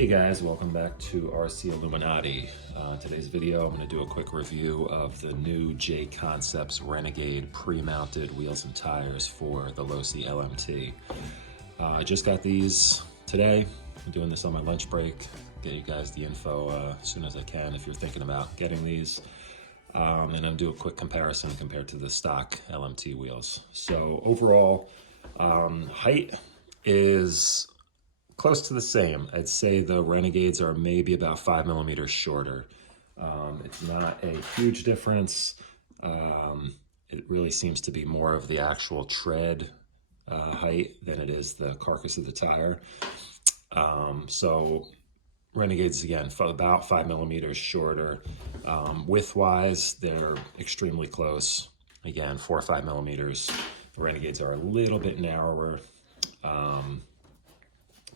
Hey guys, welcome back to RC Illuminati. Today's video, I'm going to do a quick review of the new JConcepts Renegade pre-mounted wheels and tires for the Losi LMT. I just got these today. I'm doing this on my lunch break. Get you guys the info as soon as I can if you're thinking about getting these. And I'll do a quick comparison compared to the stock LMT wheels. So overall, height is close to the same. I'd say the Renegades are maybe about 5 millimeters shorter. It's not a huge difference. It really seems to be more of the actual tread height than it is the carcass of the tire. So Renegades, again, about 5 millimeters shorter. Width-wise, they're extremely close. Again, 4 or 5 millimeters. The Renegades are a little bit narrower.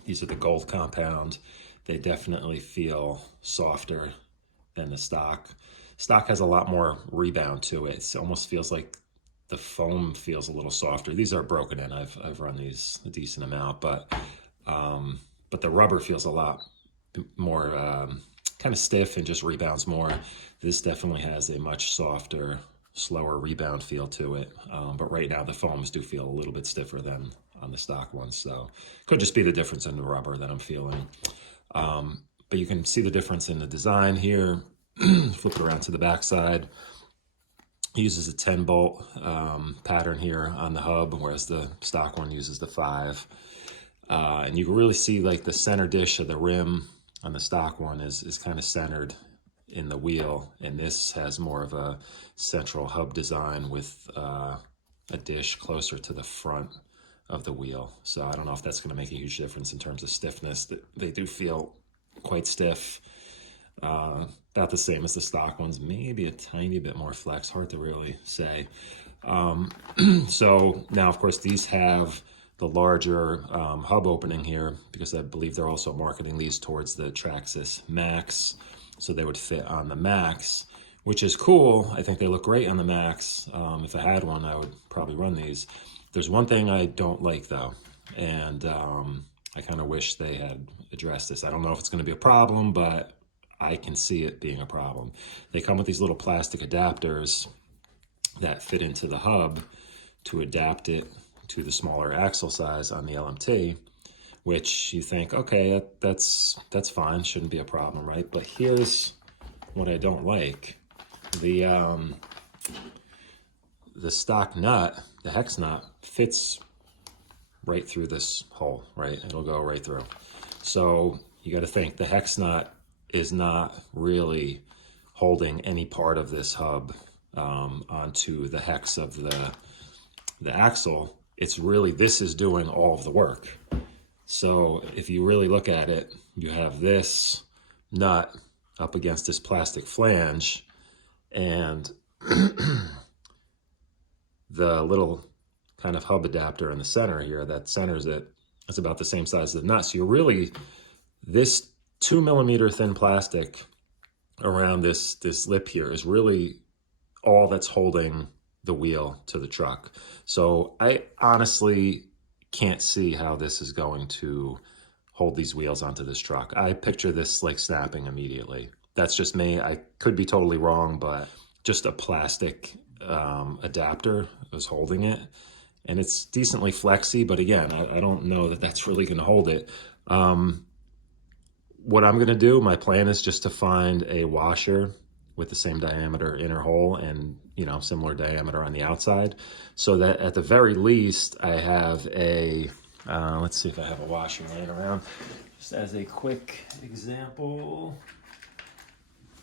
These are the gold compound. They definitely feel softer than the stock. Stock has a lot more rebound to it. It almost feels like the foam feels a little softer. These are broken in. I've run these a decent amount, but the rubber feels a lot more kind of stiff and just rebounds more. This definitely has a much softer, slower rebound feel to it. But right now the foams do feel a little bit stiffer than on the stock ones, so could just be the difference in the rubber that I'm feeling. But you can see the difference in the design here. Flip it around to the back side. It uses a 10 bolt pattern here on the hub, whereas the stock one uses the 5. And you can really see like the center dish of the rim on the stock one is kind of centered in the wheel, and this has more of a central hub design with a dish closer to the front of the wheel. So I don't know if that's going to make a huge difference in terms of stiffness. They do feel quite stiff, about the same as the stock ones, maybe a tiny bit more flex, hard to really say. So now of course these have the larger hub opening here, because I believe they're also marketing these towards the Traxxas Max, so they would fit on the Max, which is cool. I think they look great on the Max. If I had one, I would probably run these. There's one thing I don't like though, and I kind of wish they had addressed this. I don't know if it's going to be a problem, but I can see it being a problem. They come with these little plastic adapters that fit into the hub to adapt it to the smaller axle size on the LMT, which you think, okay, that's fine, shouldn't be a problem, right? But here's what I don't like. The stock nut, the hex nut, fits right through this hole, right? It'll go right through. So you got to think the hex nut is not really holding any part of this hub onto the hex of the axle. It's really, this is doing all of the work. So if you really look at it, you have this nut up against this plastic flange, and the little kind of hub adapter in the center here that centers it is about the same size as the nut. So you're really, this 2 millimeter thin plastic around this lip here is really all that's holding the wheel to the truck. So I honestly can't see how this is going to hold these wheels onto this truck. I picture this like snapping immediately. That's just me. I could be totally wrong, but just a plastic adapter was holding it, and it's decently flexy, but again, I don't know that that's really going to hold it. What I'm going to do, my plan is just to find a washer with the same diameter inner hole and, you know, similar diameter on the outside, so that at the very least I have a let's see if I have a washer laying around. Just as a quick example,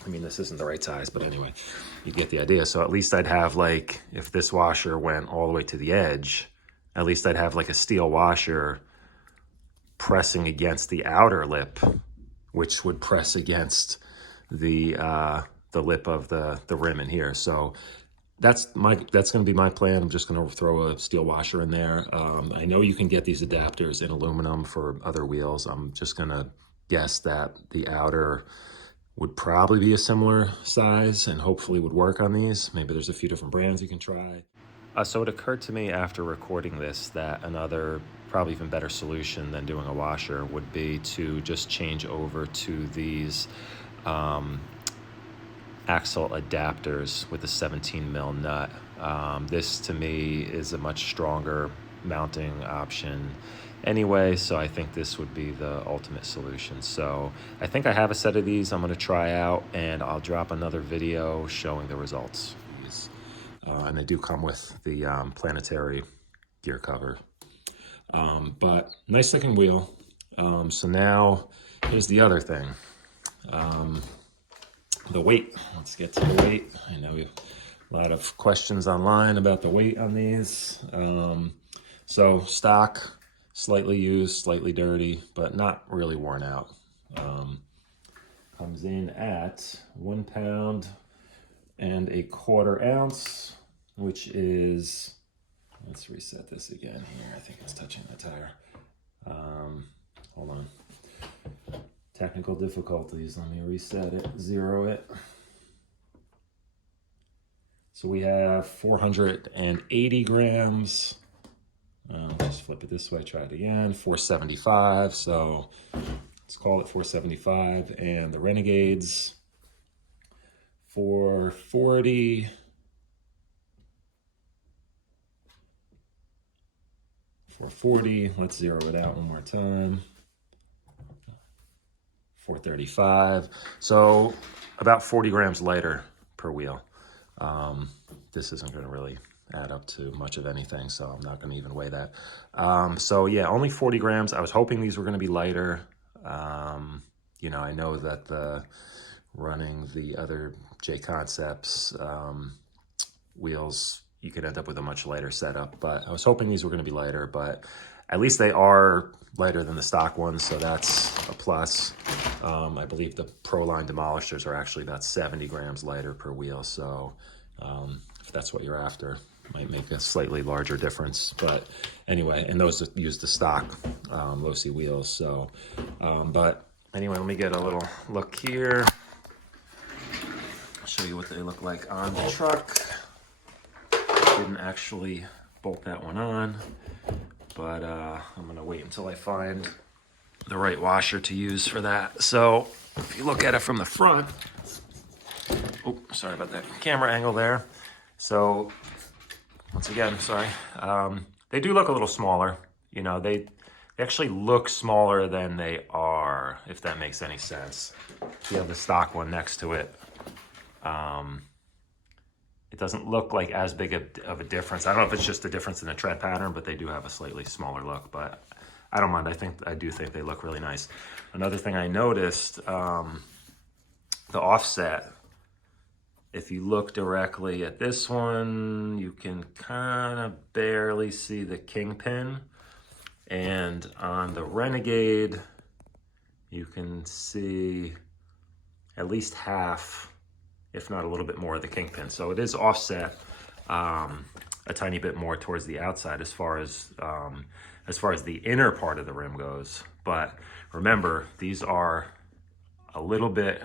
I mean, this isn't the right size, but anyway, you get the idea. So at least I'd have, like, if this washer went all the way to the edge, at least I'd have like a steel washer pressing against the outer lip, which would press against the lip of the rim in here. So that's going to be my plan. I'm just going to throw a steel washer in there. I know you can get these adapters in aluminum for other wheels. I'm just going to guess that the outer would probably be a similar size and hopefully would work on these. Maybe there's a few different brands you can try. So it occurred to me after recording this that another probably even better solution than doing a washer would be to just change over to these axle adapters with a 17 mil nut. This to me is a much stronger mounting option anyway, so I think this would be the ultimate solution. So I think I have a set of these I'm going to try out, and I'll drop another video showing the results. And they do come with the planetary gear cover. But nice looking wheel. So now here's the other thing. The weight. Let's get to the weight. I know we have a lot of questions online about the weight on these. So stock, slightly used, slightly dirty, but not really worn out. Comes in at 1 pound and a quarter ounce, which is, let's reset this again here. I think it's touching the tire. Hold on. Technical difficulties. Let me reset it, zero it. So we have 480 grams. Just flip it this way, try it again. 475. So let's call it 475. And the Renegades, 440. 440. Let's zero it out one more time. 435. So about 40 grams lighter per wheel. This isn't going to really add up to much of anything, so I'm not going to even weigh that. So yeah, only 40 grams. I was hoping these were going to be lighter. You know, I know that running the other JConcepts wheels, you could end up with a much lighter setup, but I was hoping these were going to be lighter, but at least they are lighter than the stock ones, so that's a plus. I believe the Pro line demolishers are actually about 70 grams lighter per wheel, so if that's what you're after, might make a slightly larger difference. But anyway, and those use the stock Losi wheels. So, but anyway, let me get a little look here. I'll show you what they look like on the truck. Didn't actually bolt that one on, but I'm gonna wait until I find the right washer to use for that. So if you look at it from the front, oh, sorry about that camera angle there. So once again, sorry, they do look a little smaller. You know, they actually look smaller than they are, if that makes any sense. You have the stock one next to it. It doesn't look like as big of a difference. I don't know if it's just a difference in the tread pattern, but they do have a slightly smaller look, but I don't mind. I do think they look really nice. Another thing I noticed, the offset, if you look directly at this one, you can kind of barely see the kingpin. And on the Renegade, you can see at least half, if not a little bit more, of the kingpin. So it is offset a tiny bit more towards the outside as far as the inner part of the rim goes. But remember, these are a little bit,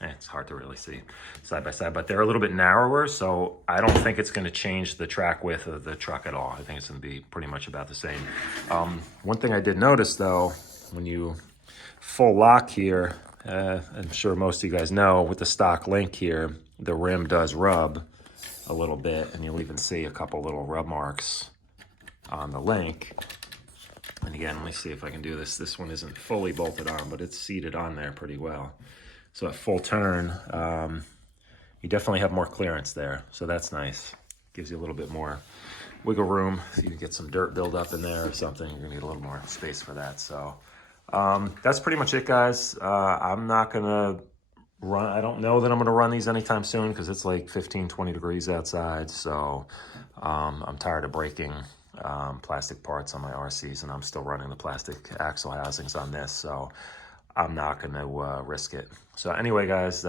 it's hard to really see side by side, but they're a little bit narrower, so I don't think it's going to change the track width of the truck at all. I think it's going to be pretty much about the same. One thing I did notice, though, when you full lock here, I'm sure most of you guys know, with the stock link here, the rim does rub a little bit, and you'll even see a couple little rub marks on the link. And again, let me see if I can do this. This one isn't fully bolted on, but it's seated on there pretty well. So at full turn, you definitely have more clearance there. So that's nice. Gives you a little bit more wiggle room. If you get some dirt buildup in there or something, you're gonna need a little more space for that. So that's pretty much it, guys. I'm not gonna run, I don't know that I'm gonna run these anytime soon because it's like 15, 20 degrees outside. So I'm tired of breaking plastic parts on my RCs, and I'm still running the plastic axle housings on this. So I'm not going to risk it. So anyway, guys,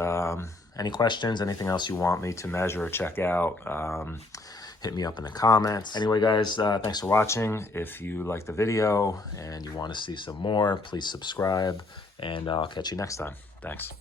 any questions, anything else you want me to measure or check out, hit me up in the comments. Anyway, guys, thanks for watching. If you like the video and you want to see some more, please subscribe, and I'll catch you next time. Thanks.